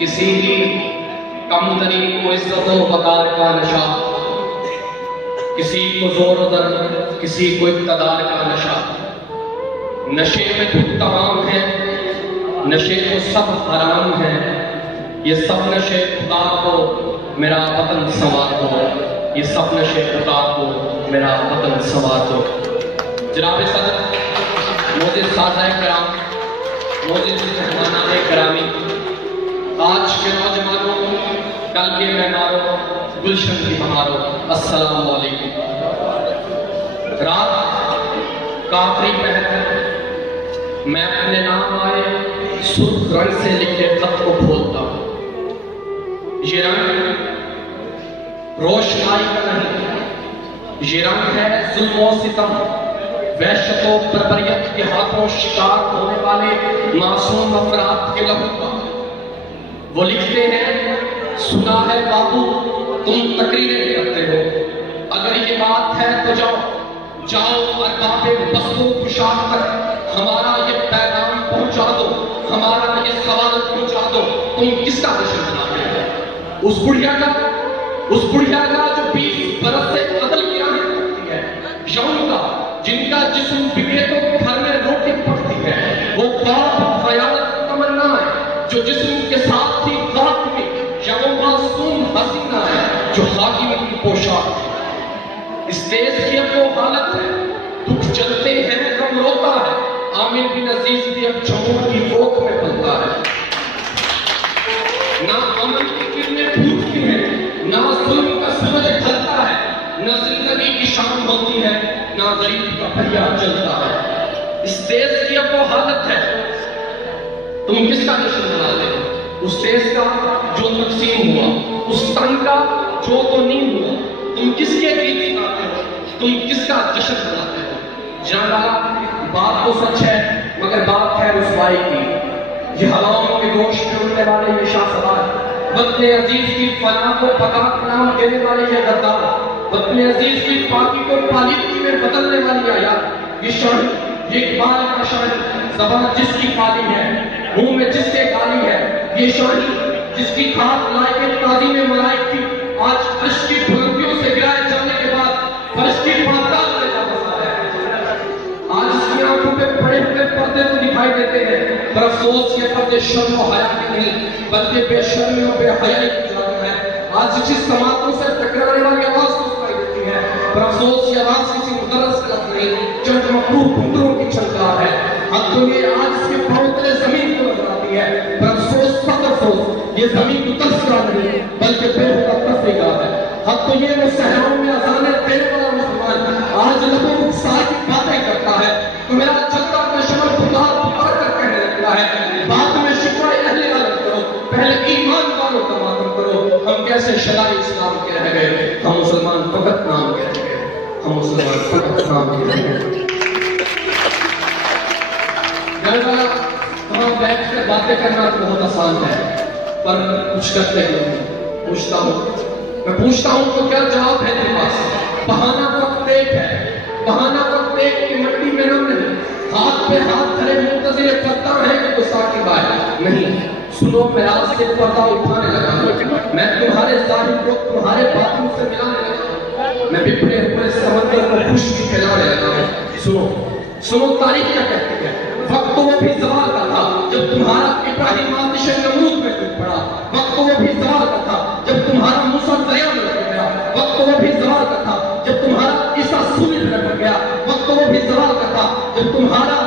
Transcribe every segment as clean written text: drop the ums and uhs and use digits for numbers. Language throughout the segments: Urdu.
کسی کی کم ترین کو عزت و وقار کا نشہ، کسی کو زور و درد، کسی کو اقتدار کا نشہ۔ نشے میں خود تمام ہے، نشے کو سب حرام ہے، یہ سب نشے خدا کو میرا وطن سنوار دو، یہ سب نشے خدا کو میرا وطن سنوار دو۔ جناب صدر، معزز سادہ کرام، معزز مہمانان گرامی، آج کے نوجوانوں، کل کے مہمانوں، گلشن کی بہاروں، السلام علیکم۔ رات کا آخری پہر میں اپنے نام آئے سرخ رنگ سے لکھے خط کو کھولتا ہوں۔ یہ رنگ روشنائی کا نہیں، یہ رنگ ہے ظلم و ستم، وحشت و بربریت کے ہاتھوں شکار ہونے والے معصوم افراد کے لہو کا۔ وہ لکھتے ہیں، سنا ہے بابو تم تقریریں کرتے ہو، اگر یہ بات ہے تو جاؤ ارباب بست و کشاد تک ہمارا یہ پیغام پہنچا دو، ہمارا یہ سوال پہنچا دو، تم کس کا جشن مناتے ہو؟ اس بڑھیا کا جو 20 برس سے عدل کی راہیں پڑھتی ہے، یوم کا جن کا جسم بگڑے تو گھر میں روٹی پڑتی ہے، وہ خواب خیالت تمنا ہے جو جسم کے ساتھ تھی خواب کی، یا وہ معصوم حسینہ ہے جو حاکم کی پوشاک ہے۔ اس دیش کی اب وہ حالت ہے، دکھ چلتے ہیں غم روتا ہے، عامر بن عزیز بھی اب جمہور کی گود میں پلتا ہے۔ نہ امن کی کرنیں پھوٹتی ہیں، نہ ظلم کا سورج ڈھلتا ہے، نہ زندگی کی شام ہوتی ہے، نہ غریب کا فریاد چلتا ہے۔ اس دیش کی اب وہ حالت ہے، تم کس کا جشن مناتے ہو؟ اس دیش کا جو تقسیم ہوا، اس تن کا جو تو نہیں ہوا، تم کس کے گیت سناتے ہو؟ تم کس کا جشن مناتے ہو؟ جانا بات تو سچ ہے مگر بات ہے رسوائی کی، یہ ہواؤں کے گوشت میں اڑنے والے یہ شاہ سوار، وطن عزیز کی فنا کو پاک نام دینے والے یہ غدار، وطن عزیز کی پاکی کو پالیدگی میں بدلنے والی آیات، یہ شان، یہ اقبال کا شان، زبان جس کی کالی ہے، منہ میں جس کے گالی ہے، یہ شانی جس کی کھات لائق تعظیم ملائک تھی، آج عرش کی بلندیوں سے گرائے جانے کے بعد فرش کی پاتال میں جا بسا ہے۔ آج اس کی آنکھوں پہ پڑے ہوئے پردے تو دکھائی دیتے ہیں، پر افسوس یہ پردے شرم و حیا کے نہیں بلکہ بے شرمی و بے حیائی کی جاتے ہیں۔ آج جس سماعتوں سے ٹکرانے والی آواز کو سنائی دیتی ہے، پر افسوس یہ آواز کسی مدرس کا نہیں چند مخلوق بندروں کی چھنکار ہے۔ اب تو یہ آج اس کے پاؤں تلے زمین کو نظر آتی ہے، پر افسوس سخت افسوس یہ زمین کو تذکرہ نہیں بلکہ بے ہوتا تفریقہ ہے۔ اب تو یہ وہ صحراؤں میں اذانیں دینے والا مسلمان آج لبوں مخصار کی باتیں کرتا ہے، تو میرا چلتا اپنے شمر پکار پکار کر کہنے لگتا ہے، بعد میں شکوہ اہل عالم کرو، پہلے ایمان والوں کا ماتم کرو۔ ہم کیسے شرائع اسلام کے رہ گئے، ہم مسلمان فقط نام کے رہ گئے، ہم مسلمان فقط نام کے رہ گئے۔ وہاں بیٹھ کر باتیں کرنا تو بہت آسان ہے، پر کچھ کرتے نہیں۔ میں پوچھتا ہوں تو کیا جواب ہے تیرے پاس؟ بہانہ وقت ایک ہے، بہانہ وقت ایک کی مٹی میں نم نہیں، ہاتھ پہ ہاتھ دھرے منتظر فتح ہے کہ تو ساکب آئے نہیں۔ سنو میراث سے پردہ اٹھانے لگا ہوں، میں تمہارے ظاہر کو تمہارے باطن سے ملانے لگا ہوں، میں بپھرے ہوئے سمندر کو خشکی پھیلانے لگا ہوں۔ سنو تاریخ کیا کہتی ہے، وقت تو وہ بھی زوال کا تھا جب تمہارا ابراہیم آتش نمرود میں ڈوب پڑا، وقت تو وہ بھی زوال کا تھا جب تمہارا موسیٰ دریا میں ڈوب گیا، وقت تو وہ بھی زوال کا تھا جب تمہارا عیسیٰ سولی میں ڈوب گیا، وقت تو وہ بھی زوال کا تھا جب تمہارا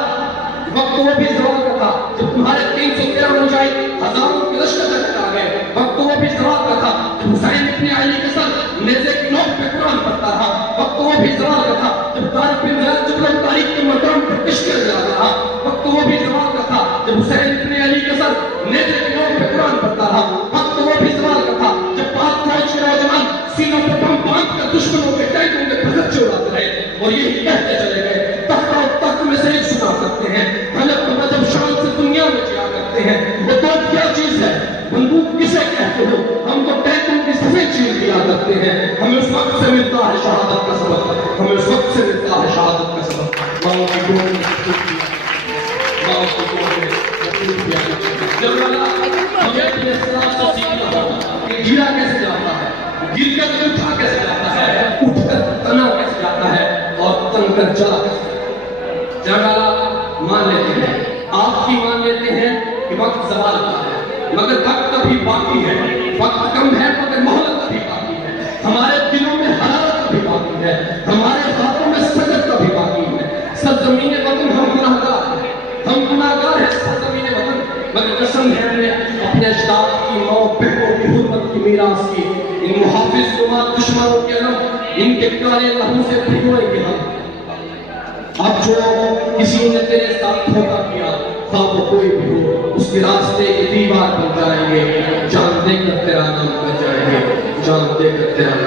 وقت تو وہ بھی زوال کا تھا جب تمہارے 313 مجاہد ہزاروں کے لشکر تک آ گئے، وقت تو وہ بھی زوال کا تھا جب حسین ابن علی کے سر نیزے کی نوک پہ قرآن پڑھتا رہا، وقت تو وہ بھی زوال کا تھا جب طارق بن زیاد جبل تاریخ کے مقام پر کشکر جا رہا، وقت تو وہ بھی زوال کا تھا جب حسین ابن علی کے سر نیزے کی نوک پہ قرآن پڑھتا رہا، وقت تو وہ بھی زوال کا تھا جب پاک فوج کے نوجوان سینوں پہ بم باندھ کر دشمنوں کے ٹینکوں کے بھگت اڑاتے رہے اور یہی کہتے چلے گئے، تخت اور تخت میں سے ایک سنا کرتے ہیں، حلق و نجب شان سے دنیا میں جیا کرتے ہیں، وہ تو کیا چیز ہے، بندوق کسے کہتے ہو، ہم تو ٹینکوں کی سفید چیز دیا کرتے ہیں، ہمیں اس وقت سے ملتا ہے شہادت کا سبق، ہمیں اس وقت سے ملتا ہے شہادت کا سبق۔ ماؤں کی گود میں خطوط دیا، ماؤں کی گود میں خطوط دیا، جب والا ہمیں اپنے اسلام گرا کیسے جاتا ہے، گر کر اٹھا کیسے جاتا ہے، اٹھ کر تنا کیسے جاتا ہے، اور تن کر جا کیسے جاتا ہے۔ مان لیتے ہیں، آپ کی مان لیتے ہیں کہ وقت زوال کا ہے، مگر وقت ابھی باقی ہے، وقت کم ہے مگر مہلت ابھی باقی ہے، ہمارے دلوں میں حرارت ابھی باقی ہے، ہمارے ہاتھوں میں سجد ابھی باقی ہے۔ سرزمین وطن ہم گناہگار ہیں، ہم گناہگار ہیں سرزمین وطن، مگر قسم ہے ہم نے اپنے اجداد کی ماں بہنوں کی حرمت کی میراث کی، ان محافظ قومات دشمنوں کے علم ان کے کالے لہو سے بھگوئیں گے ہم۔ اب جو کسی نے تیرے ساتھ دھوکا کیا، خواہ وہ کوئی بھی ہو، اس کے راستے کی دیوار بن جائیں گے، جان دے کر تیرا نام کر جائیں گے، جان دے کر تیرا